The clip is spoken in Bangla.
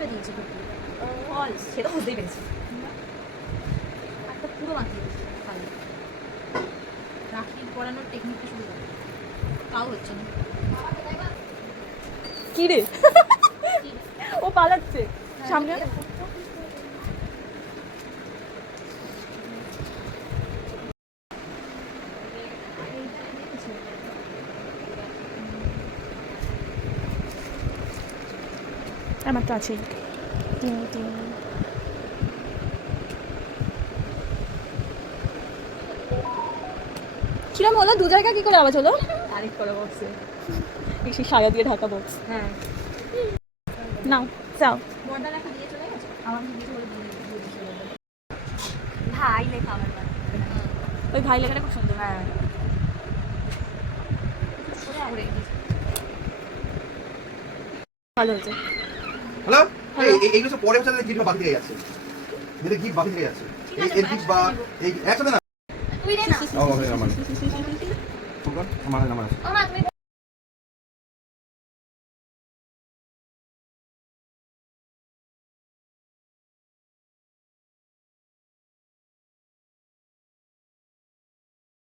শেপে দিয়েছে ফলস, সেটা বুঝতেই পেরেছি। একটা পুরো মাখিয়ে দিয়েছে রাখি পরানোর টেকনিকটা শুরু করে তাও হচ্ছে না। কি রে ও পালাচ্ছে সামনে। আমার তো আছেই। কিরম হলো? দু জায়গা কি করে আওয়াজ হলো? আরেক করা বক্সে সেই সায়া দিয়ে ঢাকা বক্স। হ্যাঁ নাও যাও। বর্ডার একটা দিয়ে চলে গেছে আমার দিয়ে চলে ভাই লেখা আমার ওই ভাই লেখাটা খুব সুন্দর। হ্যাঁ ভালো হয়েছে। হ্যালো, এইগুলো সব পরে হচ্ছে গিফট বাকি থেকে যাচ্ছে, যেটা গিফট বাকি থেকে যাচ্ছে, এই গিফট বা এই একসাথে না। তুই দে না ও আমার নাম্বার আছে। ও মা তুমি